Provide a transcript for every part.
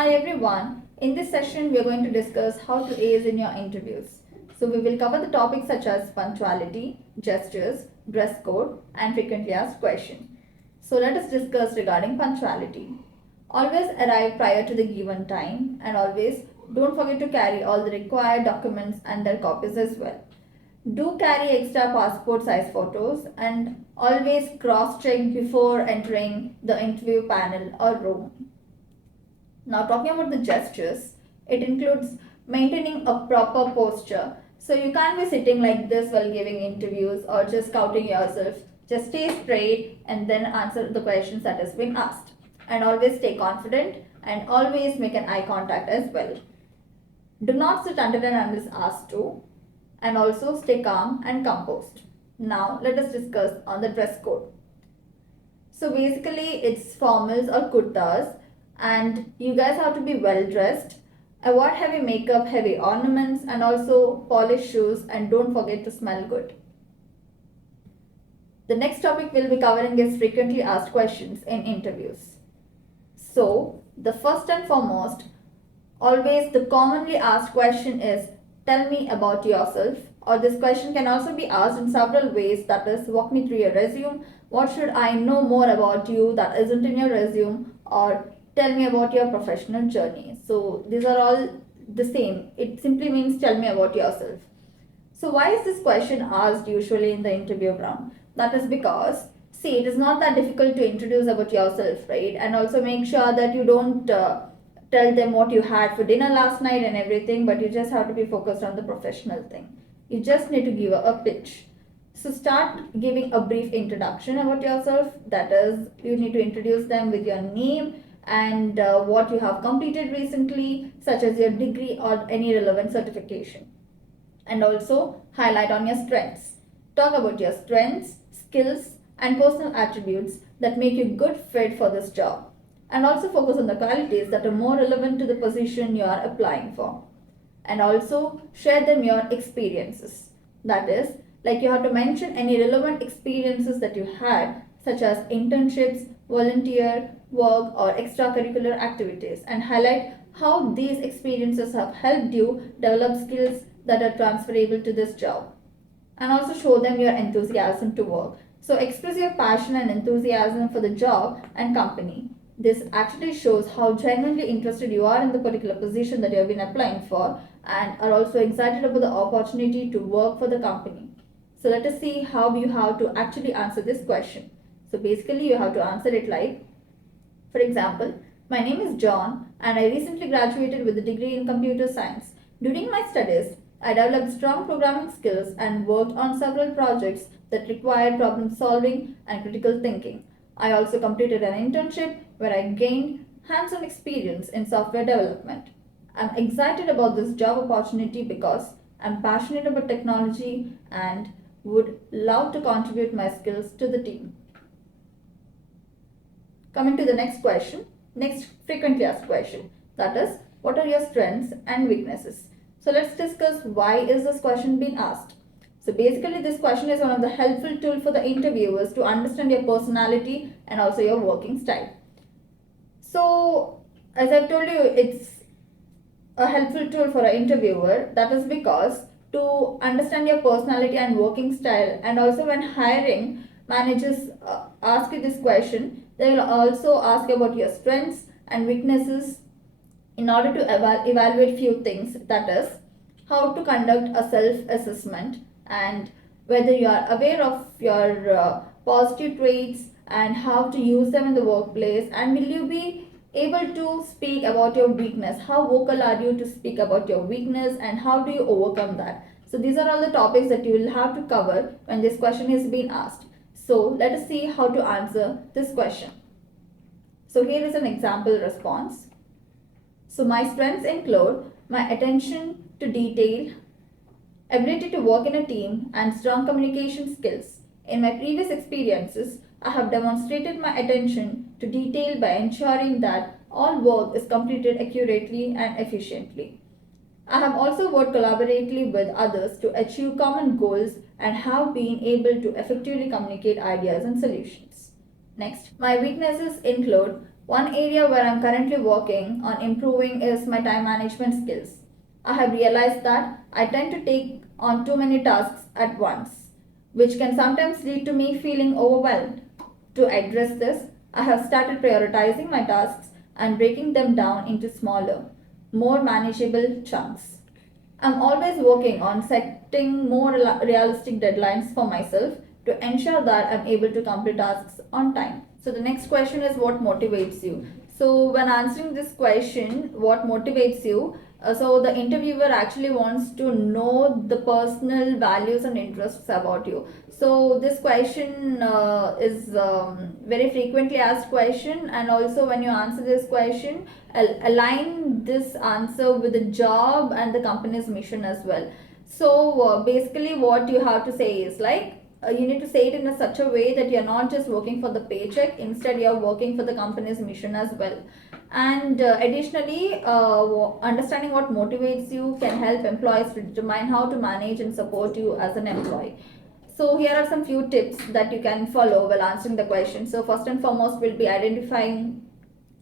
Hi everyone, in this session we are going to discuss how to ace in your interviews. So we will cover the topics such as punctuality, gestures, dress code and frequently asked questions. So let us discuss regarding punctuality. Always arrive prior to the given time and always don't forget to carry all the required documents and their copies as well. Do carry extra passport size photos and always cross check before entering the interview panel or room. Now, talking about the gestures, it includes maintaining a proper posture. So, you can't be sitting like this while giving interviews or just scouting yourself. Just stay straight and then answer the questions that has been asked. And always stay confident and always make an eye contact as well. Do not sit until and unless asked to, and also stay calm and composed. Now, let us discuss on the dress code. So, basically, it's formals or kurtas and you guys have to be well dressed. Avoid heavy makeup, heavy ornaments and also polished shoes and don't forget to smell good. The next topic we'll be covering is frequently asked questions in interviews. So the first and foremost, always the commonly asked question is tell me about yourself, or this question can also be asked in several ways, that is walk me through your resume, what should I know more about you that isn't in your resume, or tell me about your professional journey. So these are all the same. It simply means tell me about yourself. So why is this question asked usually in the interview round? That is because, see, it is not that difficult to introduce about yourself, right? And also make sure that you don't tell them what you had for dinner last night and everything, but you just have to be focused on the professional thing. You just need to give a pitch. So start giving a brief introduction about yourself. That is, you need to introduce them with your name and what you have completed recently, such as your degree or any relevant certification. And also highlight on your strengths. Talk about your strengths, skills and personal attributes that make you good fit for this job. And also focus on the qualities that are more relevant to the position you are applying for. And also share them your experiences. That is, like you have to mention any relevant experiences that you had, such as internships, volunteer work or extracurricular activities, and highlight how these experiences have helped you develop skills that are transferable to this job. And also show them your enthusiasm to work. So express your passion and enthusiasm for the job and company. This actually shows how genuinely interested you are in the particular position that you have been applying for and are also excited about the opportunity to work for the company. So let us see how you have to actually answer this question. So basically you have to answer it like, for example, my name is John and I recently graduated with a degree in computer science. During my studies, I developed strong programming skills and worked on several projects that required problem solving and critical thinking. I also completed an internship where I gained hands-on experience in software development. I'm excited about this job opportunity because I'm passionate about technology and would love to contribute my skills to the team. Coming to the next question, next frequently asked question, that is, what are your strengths and weaknesses? So let's discuss why is this question being asked. So basically this question is one of the helpful tool for the interviewers to understand your personality and also your working style. So as I've told you, it's a helpful tool for an interviewer. That is because to understand your personality and working style, and also when hiring managers ask you this question, they will also ask about your strengths and weaknesses in order to evaluate few things, that is how to conduct a self-assessment and whether you are aware of your positive traits and how to use them in the workplace, and will you be able to speak about your weakness, how vocal are you to speak about your weakness and how do you overcome that. So these are all the topics that you will have to cover when this question is being asked. So let us see how to answer this question. So here is an example response. So my strengths include my attention to detail, ability to work in a team, and strong communication skills. In my previous experiences, I have demonstrated my attention to detail by ensuring that all work is completed accurately and efficiently. I have also worked collaboratively with others to achieve common goals and have been able to effectively communicate ideas and solutions. Next, my weaknesses include One area where I'm currently working on improving is my time management skills. I have realized that I tend to take on too many tasks at once, which can sometimes lead to me feeling overwhelmed. To address this, I have started prioritizing my tasks and breaking them down into smaller, more manageable chunks. I'm always working on setting more realistic deadlines for myself to ensure that I'm able to complete tasks on time. So, the next question is what motivates you? So, when answering this question, what motivates you? So, the interviewer actually wants to know the personal values and interests about you. So, this question is very frequently asked question, and also when you answer this question, align this answer with the job and the company's mission as well. So basically what you have to say is like you need to say it in such a way that you're not just working for the paycheck, instead you're working for the company's mission as well. And additionally, understanding what motivates you can help employees to determine how to manage and support you as an employee. So here are some few tips that you can follow while answering the question. So first and foremost will be identifying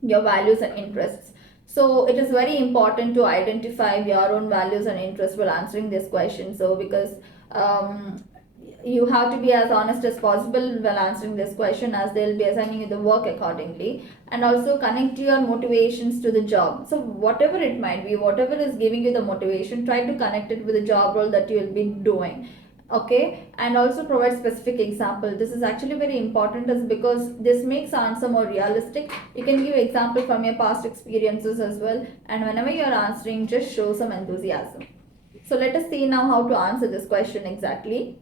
your values and interests. So it is very important to identify your own values and interests while answering this question. So because um, you have to be as honest as possible while answering this question, as they'll be assigning you the work accordingly. And also connect your motivations to the job. So whatever it might be, whatever is giving you the motivation, try to connect it with the job role that you will be doing. Okay, and also provide specific example. This is actually very important, is because this makes answer more realistic. You can give example from your past experiences as well, and whenever you are answering, just show some enthusiasm. So let us see now how to answer this question exactly.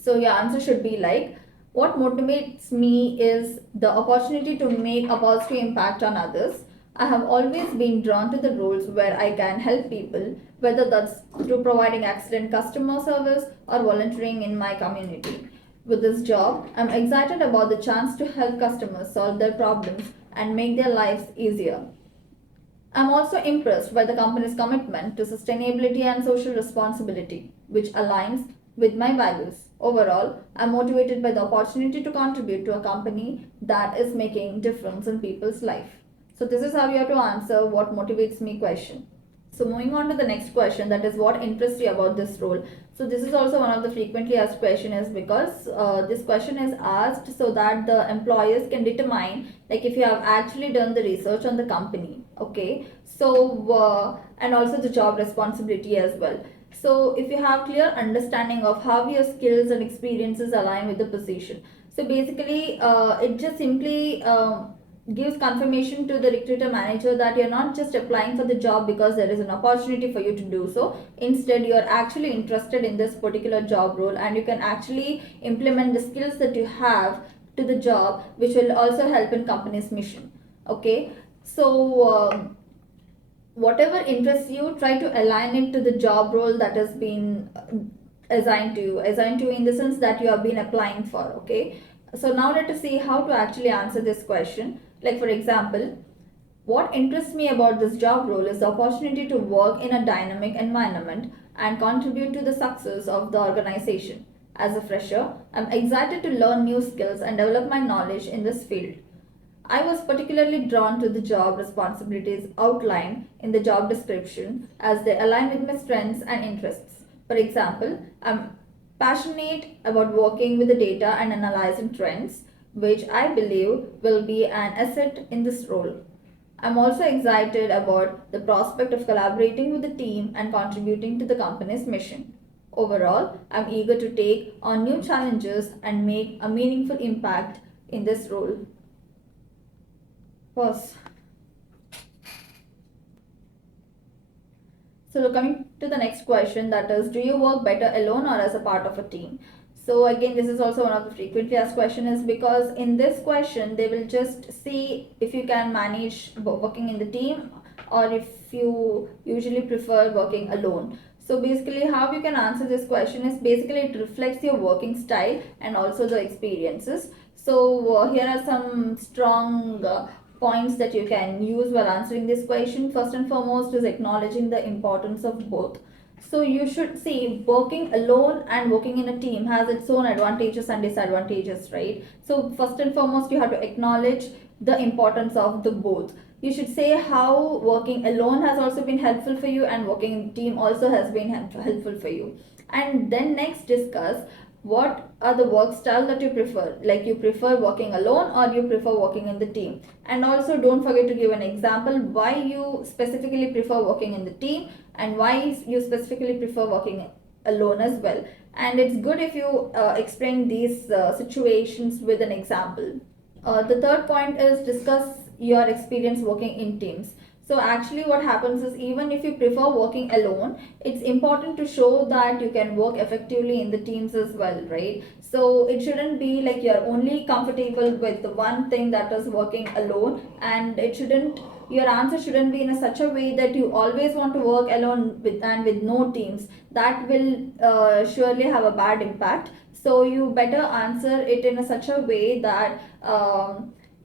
So your answer should be like, what motivates me is the opportunity to make a positive impact on others. I have always been drawn to the roles where I can help people, whether that's through providing excellent customer service or volunteering in my community. With this job, I'm excited about the chance to help customers solve their problems and make their lives easier. I'm also impressed by the company's commitment to sustainability and social responsibility, which aligns with my values. Overall, I'm motivated by the opportunity to contribute to a company that is making difference in people's life. So this is how you have to answer what motivates me question. So moving on to the next question, that is what interests you about this role. So this is also one of the frequently asked question, is because this question is asked so that the employers can determine like if you have actually done the research on the company. Okay, so and also the job responsibility as well. So if you have clear understanding of how your skills and experiences align with the position. So basically it just simply gives confirmation to the recruiter manager that you're not just applying for the job because there is an opportunity for you to do so. Instead, you're actually interested in this particular job role, and you can actually implement the skills that you have to the job, which will also help in company's mission. Okay, so whatever interests you, try to align it to the job role that has been assigned to you in the sense that you have been applying for. Okay, so now let us see how to actually answer this question. Like for example, what interests me about this job role is the opportunity to work in a dynamic environment and contribute to the success of the organization. As a fresher, I'm excited to learn new skills and develop my knowledge in this field. I was particularly drawn to the job responsibilities outlined in the job description as they align with my strengths and interests. For example, I'm passionate about working with the data and analyzing trends, which I believe will be an asset in this role. I'm also excited about the prospect of collaborating with the team and contributing to the company's mission. Overall, I'm eager to take on new challenges and make a meaningful impact in this role. Pause. So coming to the next question, that is, do you work better alone or as a part of a team? So again, this is also one of the frequently asked question, is because in this question they will just see if you can manage working in the team or if you usually prefer working alone. So basically how you can answer this question is basically it reflects your working style and also the experiences. So here are some strong points that you can use while answering this question. First and foremost is acknowledging the importance of both. So you should see working alone and working in a team has its own advantages and disadvantages, right? So first and foremost, you have to acknowledge the importance of the both. You should say how working alone has also been helpful for you and working in team also has been helpful for you. And then next discuss what are the work style that you prefer, like you prefer working alone or you prefer working in the team. And also don't forget to give an example why you specifically prefer working in the team and why you specifically prefer working alone as well. And it's good if you explain these situations with an example. The third point is discuss your experience working in teams. So actually what happens is, even if you prefer working alone, it's important to show that you can work effectively in the teams as well, right? So it shouldn't be like you're only comfortable with the one thing, that is working alone, and it shouldn't, your answer shouldn't be in a such a way that you always want to work alone with no teams. That will surely have a bad impact. So you better answer it in a such a way that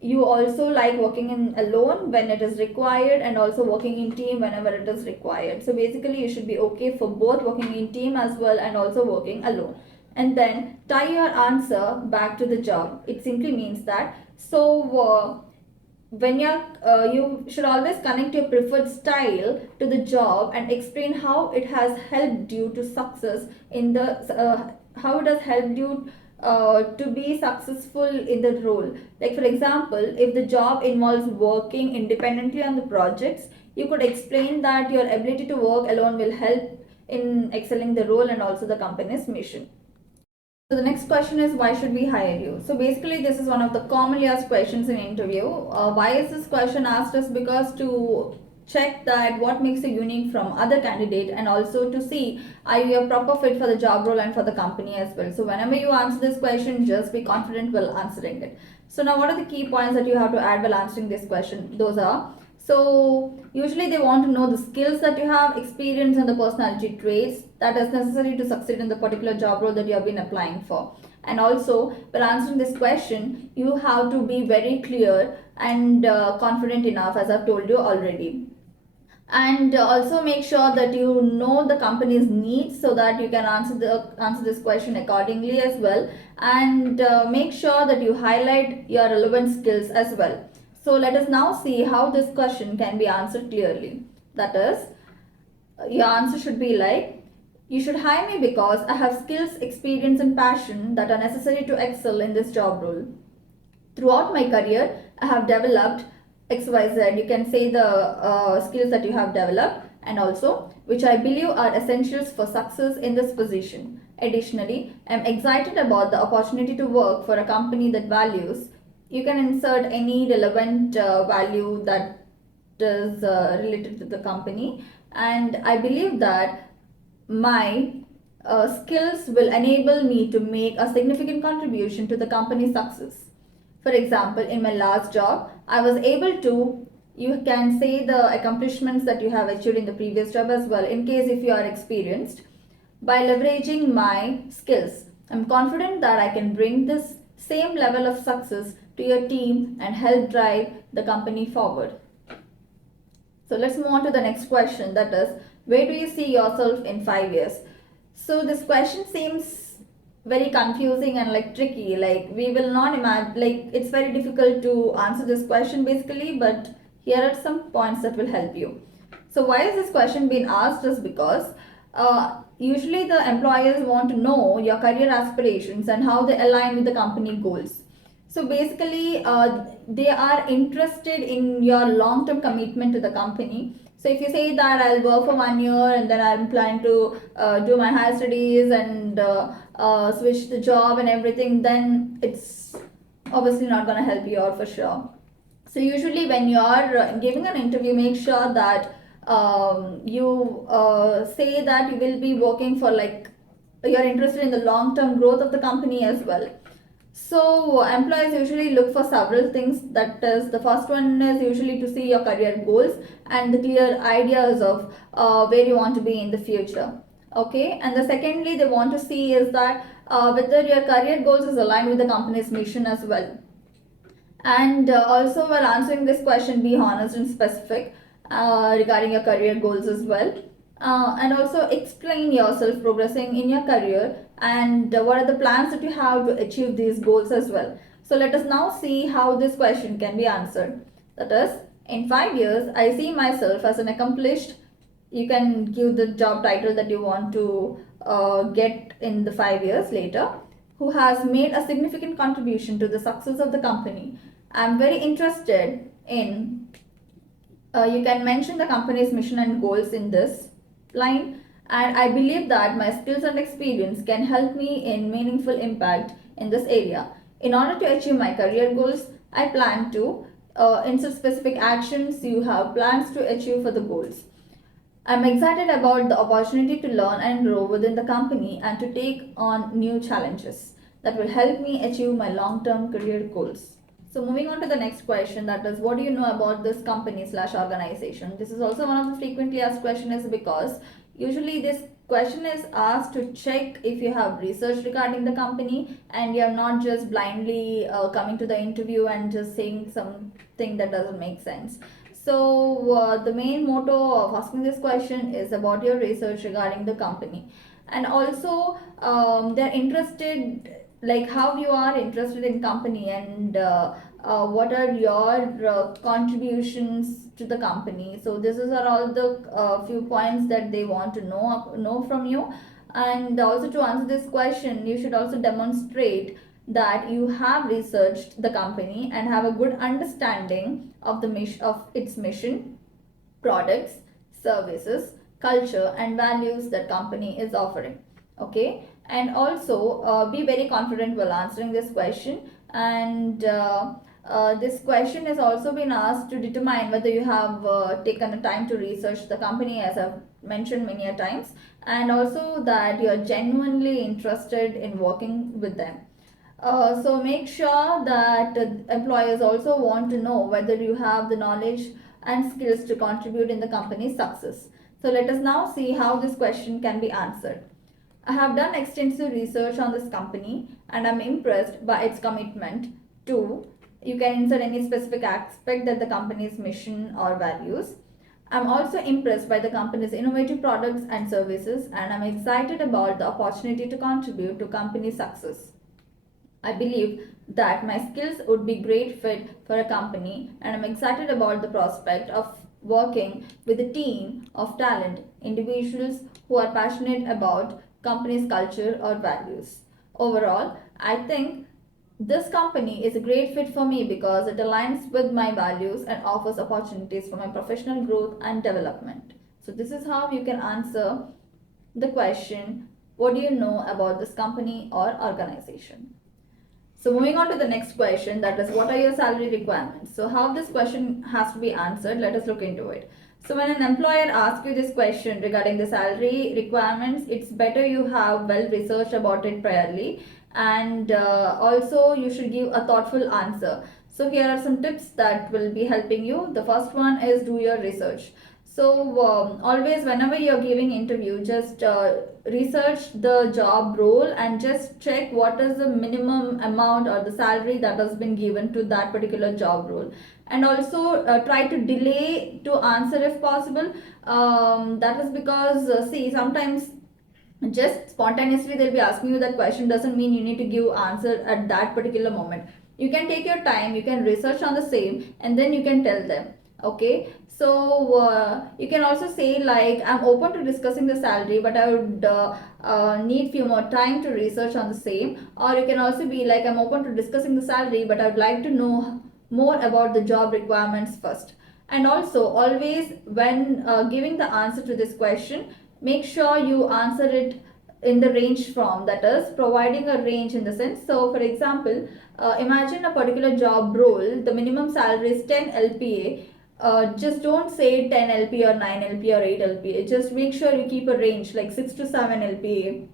you also like working in alone when it is required and also working in team whenever it is required. So basically you should be okay for both working in team as well and also working alone. And then tie your answer back to the job. It simply means that, when you should always connect your preferred style to the job and explain how it has helped you to success in the how it has helped you to be successful in the role. Like for example, if the job involves working independently on the projects, you could explain that your ability to work alone will help in excelling the role and also the company's mission. So the next question is, why should we hire you? So basically this is one of the commonly asked questions in interview. Why is this question asked is because to check that what makes you unique from other candidate, and also to see are you a proper fit for the job role and for the company as well. So whenever you answer this question, just be confident while answering it. So now what are the key points that you have to add while answering this question? Those are, so usually they want to know the skills that you have, experience, and the personality traits that is necessary to succeed in the particular job role that you have been applying for. And also, while answering this question, you have to be very clear and confident enough, as I've told you already. And also make sure that you know the company's needs so that you can answer this question accordingly as well. And make sure that you highlight your relevant skills as well. So let us now see how this question can be answered clearly. That is, your answer should be like, you should hire me because I have skills, experience, and passion that are necessary to excel in this job role. Throughout my career, I have developed XYZ. You can say the skills that you have developed, and also which I believe are essentials for success in this position. Additionally, I am excited about the opportunity to work for a company that values. You can insert any relevant value that is related to the company, and I believe that my skills will enable me to make a significant contribution to the company's success. For example, in my last job, I was able to, you can say the accomplishments that you have achieved in the previous job as well, in case if you are experienced. By leveraging my skills, I'm confident that I can bring this same level of success to your team and help drive the company forward. So let's move on to the next question, that is, where do you see yourself in 5 years? So this question seems very confusing and like tricky, like we will not imagine, like it's very difficult to answer this question basically, but here are some points that will help you. So why is this question being asked is because usually the employers want to know your career aspirations and how they align with the company goals. So basically they are interested in your long-term commitment to the company. So if you say that I'll work for 1 year and then I'm planning to do my higher studies and switch the job and everything, then it's obviously not going to help you out for sure. So usually when you are giving an interview, make sure that you say that you will be working for, like, you're interested in the long-term growth of the company as well. So employees usually look for several things. That is, the first one is usually to see your career goals and the clear ideas of where you want to be in the future. Okay, and the secondly they want to see is that whether your career goals is aligned with the company's mission as well. And also, while answering this question, be honest and specific regarding your career goals as well. and also explain yourself progressing in your career and what are the plans that you have to achieve these goals as well. So let us now see how this question can be answered. That is, in 5 years, I see myself as an accomplished. You can give the job title that you want to get in the 5 years later, who has made a significant contribution to the success of the company. I'm very interested in, you can mention the company's mission and goals in this line, and I believe that my skills and experience can help me in meaningful impact in this area. In order to achieve my career goals, I plan to insert specific actions you have plans to achieve for the goals. I'm excited about the opportunity to learn and grow within the company and to take on new challenges that will help me achieve my long term career goals. So, moving on to the next question, that is, what do you know about this company slash organization? This is also one of the frequently asked questions because usually this question is asked to check if you have research regarding the company and you're not just blindly coming to the interview and just saying something that doesn't make sense. So, the main motto of asking this question is about your research regarding the company, and also they're interested, like how you are interested in company and what are your contributions to the company. So, this is are all the few points that they want to know from you. And also, to answer this question, you should also demonstrate that you have researched the company and have a good understanding of the mission, of its mission, products, services, culture and values that company is offering. Okay, and also be very confident while answering this question. And this question has also been asked to determine whether you have taken the time to research the company, as I've mentioned many a times, and also that you're genuinely interested in working with them. So make sure that employers also want to know whether you have the knowledge and skills to contribute in the company's success. So let us now see how this question can be answered. I have done extensive research on this company and I'm impressed by its commitment to, you can insert any specific aspect that the company's mission or values. I'm also impressed by the company's innovative products and services and I'm excited about the opportunity to contribute to company success. I believe that my skills would be great fit for a company and I'm excited about the prospect of working with a team of talent individuals who are passionate about company's culture or values. Overall, I think this company is a great fit for me because it aligns with my values and offers opportunities for my professional growth and development. So this is how you can answer the question, what do you know about this company or organization? So moving on to the next question, that is, what are your salary requirements? So how this question has to be answered, let us look into it. So when an employer asks you this question regarding the salary requirements, it's better you have well researched about it priorly, and also you should give a thoughtful answer. So here are some tips that will be helping you. The first one is do your research. So always whenever you're giving interview, just research the job role and just check what is the minimum amount or the salary that has been given to that particular job role. And also try to delay to answer if possible. That is because see, sometimes just spontaneously they'll be asking you that question, doesn't mean you need to give answer at that particular moment. You can take your time, you can research on the same, and then you can tell them. Okay, so you can also say like, I'm open to discussing the salary but I would need few more time to research on the same. Or you can also be like, I'm open to discussing the salary but I would like to know more about the job requirements first. And also always when giving the answer to this question, make sure you answer it in the range form, that is providing a range in the sense. So for example, imagine a particular job role, the minimum salary is 10 lpa. Just don't say 10 lp or 9 lp or 8 lpa. Just make sure you keep a range like 6 to 7 lpa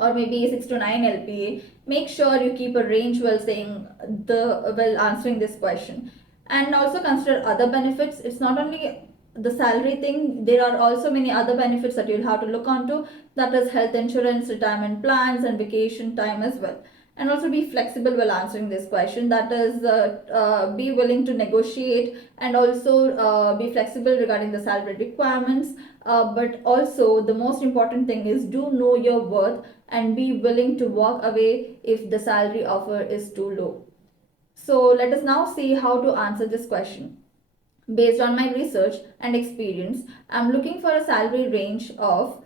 or maybe 6 to 9 lpa. Make sure you keep a range while saying while answering this question. And also consider other benefits. It's not only the salary thing, there are also many other benefits that you'll have to look onto, that is health insurance, retirement plans and vacation time as well. and also be flexible while answering this question. That is, be willing to negotiate, and also be flexible regarding the salary requirements. But also, the most important thing is, do know your worth and be willing to walk away if the salary offer is too low. So let us now see how to answer this question. Based on my research and experience, I'm looking for a salary range of,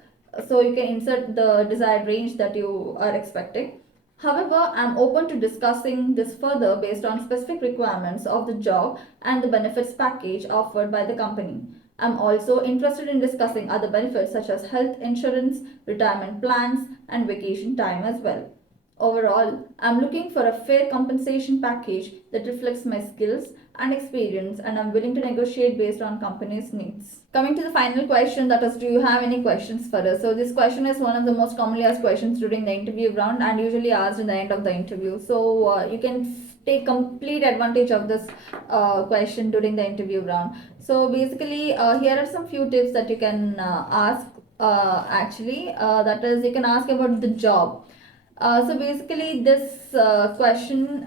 so you can insert the desired range that you are expecting. However, I'm open to discussing this further based on specific requirements of the job and the benefits package offered by the company. I'm also interested in discussing other benefits such as health insurance, retirement plans, and vacation time as well. Overall, I'm looking for a fair compensation package that reflects my skills and experience, and I'm willing to negotiate based on company's needs. Coming to the final question, that is, do you have any questions for us? So this question is one of the most commonly asked questions during the interview round and usually asked in the end of the interview. So you can take complete advantage of this question during the interview round. So basically, here are some few tips that you can ask. That is, you can ask about the job. So basically, this question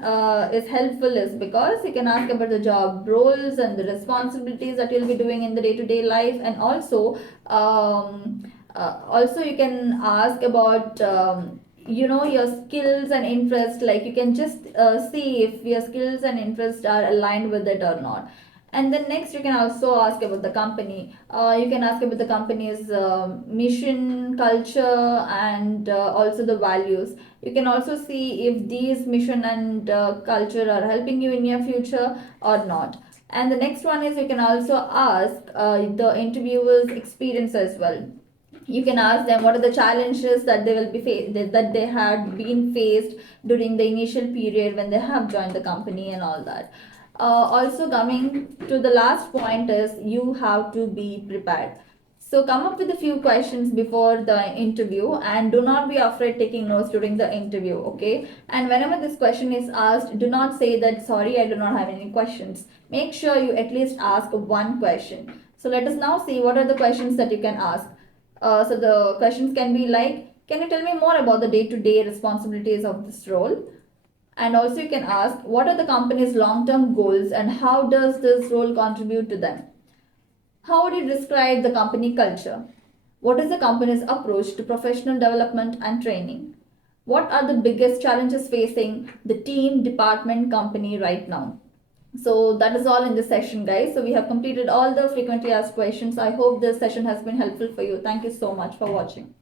is helpful is because you can ask about the job roles and the responsibilities that you'll be doing in the day-to-day life, and also you can ask about your skills and interest. Like, you can just see if your skills and interests are aligned with it or not. And then next, you can also ask about the company. You can ask about the company's mission, culture, and also the values. You can also see if these mission and culture are helping you in your future or not. And the next one is, you can also ask the interviewer's experience as well. You can ask them what are the challenges that they will be that they had been faced during the initial period when they have joined the company and all that. Also, coming to the last point is, you have to be prepared. So come up with a few questions before the interview, and do not be afraid taking notes during the interview, okay? And whenever this question is asked, do not say that sorry, I do not have any questions. Make sure you at least ask one question. So let us now see what are the questions that you can ask. So the questions can be like, can you tell me more about the day-to-day responsibilities of this role? And also you can ask, what are the company's long-term goals and how does this role contribute to them? How would you describe the company culture? What is the company's approach to professional development and training? What are the biggest challenges facing the team, department, company right now? So that is all in this session, guys. So we have completed all the frequently asked questions. I hope this session has been helpful for you. Thank you so much for watching.